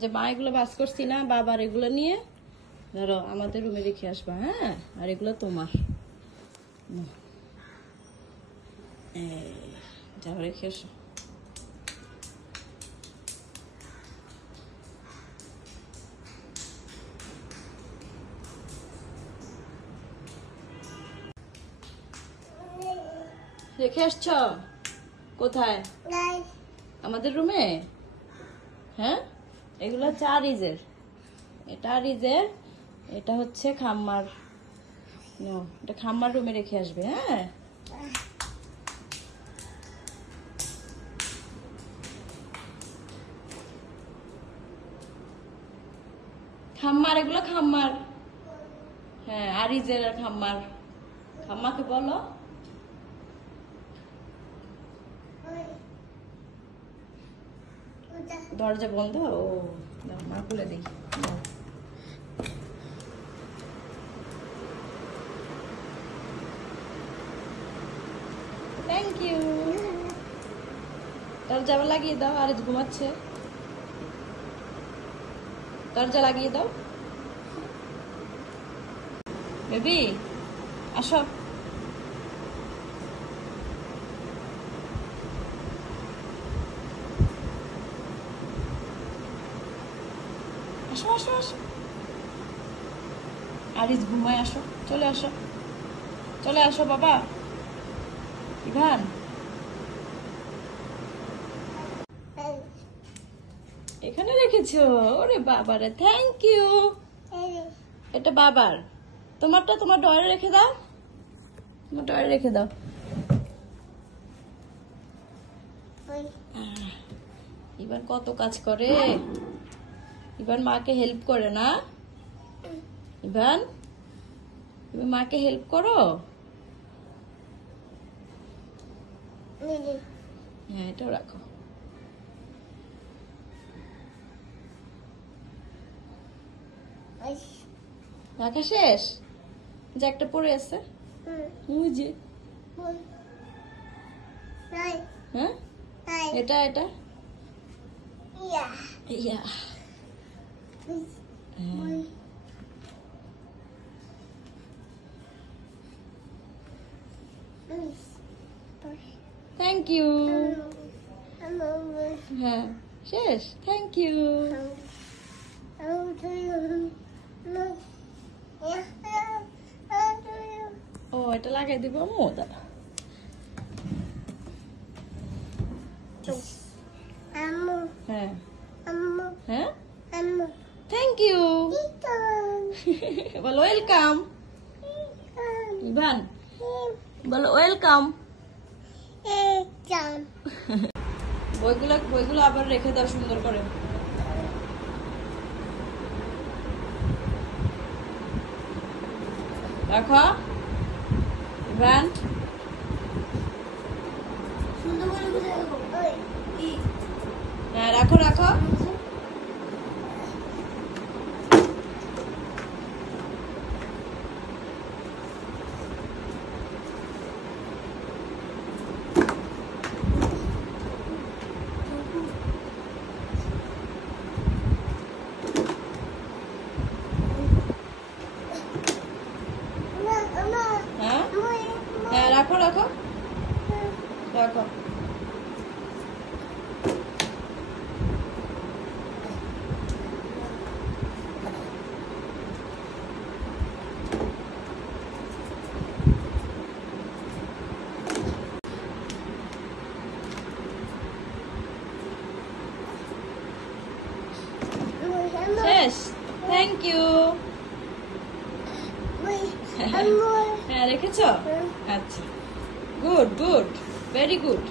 যে মা এগুলো বাস করছি না, বাবার এগুলো নিয়ে ধরো আমাদের রুমে রেখে আসবা। হ্যাঁ, আর এগুলো তোমার যাও রেখে আসো। রেখে আসছ কোথায়? আমাদের রুমে। হ্যাঁ, এগুলো 4 ইজের, এটা রিজের, এটা হচ্ছে খাম্মার। এটা খাম্মার রুমে রেখে আসবে। হ্যাঁ, খাম্মার, এগুলো খাম্মার। হ্যাঁ, আরিজের আর খাম্মার। খাম্মাকে বলো। দরজা বন্ধ। ও মা খুলে দেখি। Thank you. দরজা লাগিয়ে দাও, আরিজ ঘুমাচ্ছে। দরজা লাগিয়ে দাও। বেবি আসো। আসো আসো আসো। আরিজ ঘুমায়, আসো, চলে আসো, চলে আসো বাবা। ইভান, এখানে রেখেছো? ওরে বাবারে, থ্যাংক ইউ। এটা বাবার, তোমারটা তোমার ডয়ারে রেখে দাও, তোমার ডয়ারে রেখে দাও। ইভান কত কাজ করে, ইভান মাকে হেল্প করে না? ইভান, তুমি মাকে হেল্প করো? হ্যাঁ, এটাও রাখো। রাখা শেষ? যে একটা পড়ে আছে, ওই যে। হ্যাঁ, এটা এটা ইয়া। Thank you. হ্যাঁ, শেষ। Thank you. ও, এটা লাগাই দিব মো দাদা। হ্যাঁ হ্যাঁ, থ্যাংক ইউ। বলো ওয়েলকাম। ইভান বলো ওয়েলকাম। বইগুলো আবার রেখে দাও সুন্দর করে। রাখো ইভান। হ্যাঁ, রাখো রাখো। হ্যাঁ হ্যাঁ, রাখো রাখো রাখো। শেষ। Thank you. হ্যাঁ, রেখেছো? আচ্ছা, গুড গুড, ভেরি গুড।